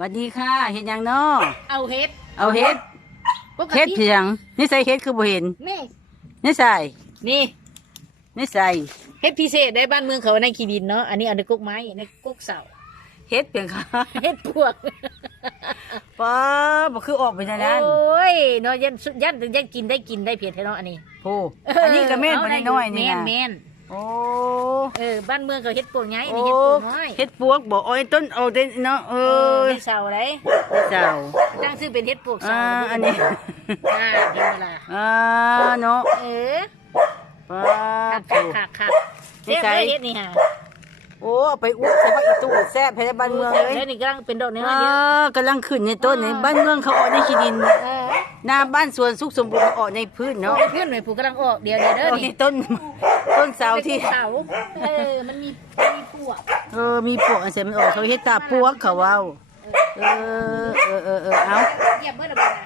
สวัสดีค่ะเห็นยังเนาะเอาเฮ็ดเอาเฮ็ดปกเฮ็ดติเพียงนี่ใส่เฮ็ดคือบ่เห็นนี่นี่ใส่นี่นี่ใส่เฮ็ดพิเศษได้บ้านเมืองเขาในขี้ดินเนาะอันนี้เอาในกกไม้ในกกเสาเฮ็ดเพียงค่ะเฮ็ดพวกป้าบ่คือออกไปจากโอนั้น้ยเนาะยันสุยันยันกินได้กินได้เพียรให้เนาะอันนี้โอ้อันนี้ก็แม่นเาบ่ได้น้อยๆนี่แม่นนะแม่น โอ้เออบ้านเมืองเขาเฮ็ดพวกไงอันโอ้นี้เฮ็ดพวกน้อยเฮ็ดปวกบ่โอ้ยต้นเอาแต่เนาะเอเอออเฮ็ดเสาได้เจ้าตั้งชื่อเป็นเฮ็ดพวกอ่าเสาอันนี้อ่าเห็นเวลาอ่าเนาะเออป้าคักคักคักคักนี่เฮ็ดไก่เลยเฮ็ดนี่ฮะโอ้เอาไปอุ้ใส่ว่าอีตู้แซ่บให้บ้านเมืองเลยแล้วนี่กำลังเป็นดอกน้อ่าอยๆเยอะ กำลังขึ้นในต้นในบ้านเมืองเขาออกในขี้ดิน เออ หน้าบ้านสวนสุขสมบูรณ์ออกในพื้นเนาะเพื่อนหน่อยผู้กำลังออกเดี๋ยวเดี๋ยวเด้อออกในนี่ต้นต้นเสาที่ เสาเออมันมีมีพวกเออ มีปลวกอันเสร็จมันออกเขาเฮ็ดตาปวกเขาเว้าเออเออเออเออเอาเหยียบเบิดอะไรนะ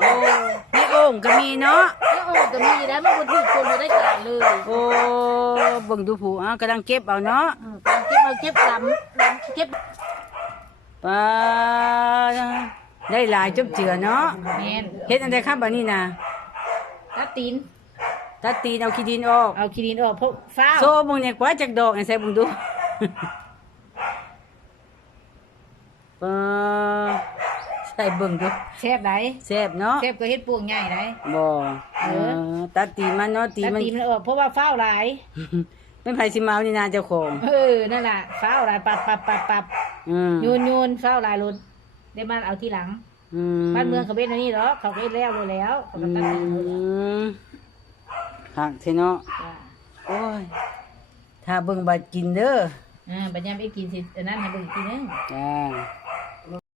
โอ้ในโอ่งก็มีเนาะ แล้วออกก็มีแล้วมันบนที่คนจะได้การเลยโอ้เบิ่งดูผู้อะกำลังเก็บเอาเนาะอืมการเก็บเอาเก็บลำลำเก็บปลา ได้หลายจบเจือเนาะแมนเฮ็ดอันใดครับบัดนี้นะตัดตีน ตัดตีนเอาขี้ดินออก เอาขี้ดินออกเพราะฟ้าวโซ่เบิ่งเนี่ยกว่าจักดอกอันใส่เบิ่งดูปลาใส่เบิ่งดูแซ่บไหนแซ่บเนาะแซ่บก็เฮ็ดพวกใหญ่ไหน บ่เอเออ อตัดตีนมันเนาะตีนตัดมันตีนมันออกเพราะว่าฟ้าวหลายเป็นไผสิมาเอานี่นาเจ้าของเออ นั่นแหละฟ้าวหลายปับปับปับปับอืมโยนโยนฟ้าวหลายรุน ได้มาเอาที่หลัง อืมบ้านเมืองเขาเป็นอันนี้หรอเขาก็เฮ็ดแล้วเลยแล้วเขาอืก็ตัดตีนหมดแล้วมหักเทเนาะจ้ะโอ้ยถ้าเบิ่งบัดกินเด้ออ่าบัญญัติไปกินสิอันนั้นให้เบิ่งอีกทีนึงจ้า